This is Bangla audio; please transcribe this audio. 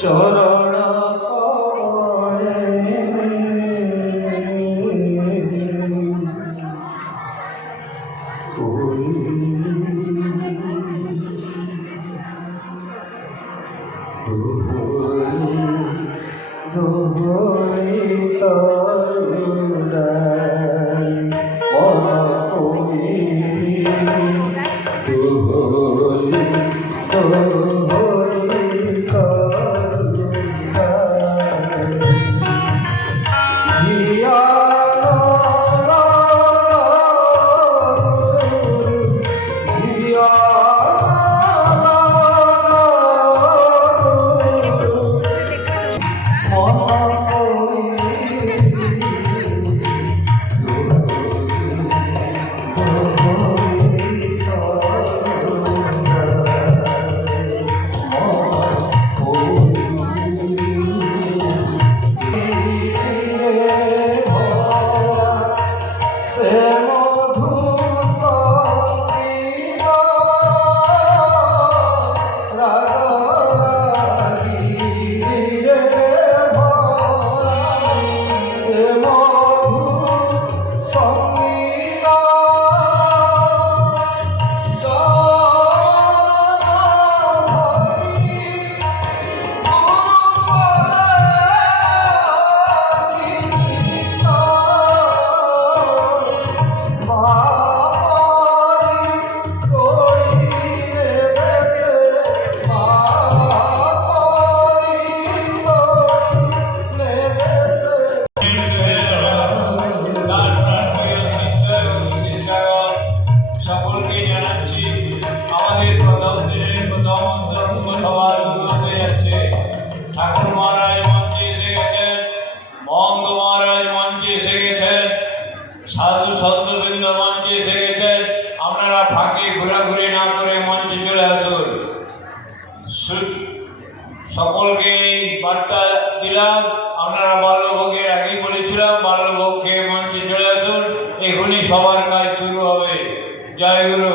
চরণ কমলে দোহলি তরুণাই মনপুরি দোহলি ঠাকুর মহারাজ মঞ্চে এসে গেছেন, মহন্ত মহারাজ মঞ্চে এসে গেছেন, সাধু সন্তবৃন্দ মঞ্চে এসে গেছেন। আপনারা ফাঁকে ঘোরাঘুরি না করে মঞ্চে চলে আসুন। সকলকে এই বার্তা দিলাম, আপনারা বাল্যভোগের আগেই বলেছিলাম বাল্যভোগ খেয়ে মঞ্চে চলে আসুন। এখনই সবার কাজ শুরু হবে। জয় গুরু।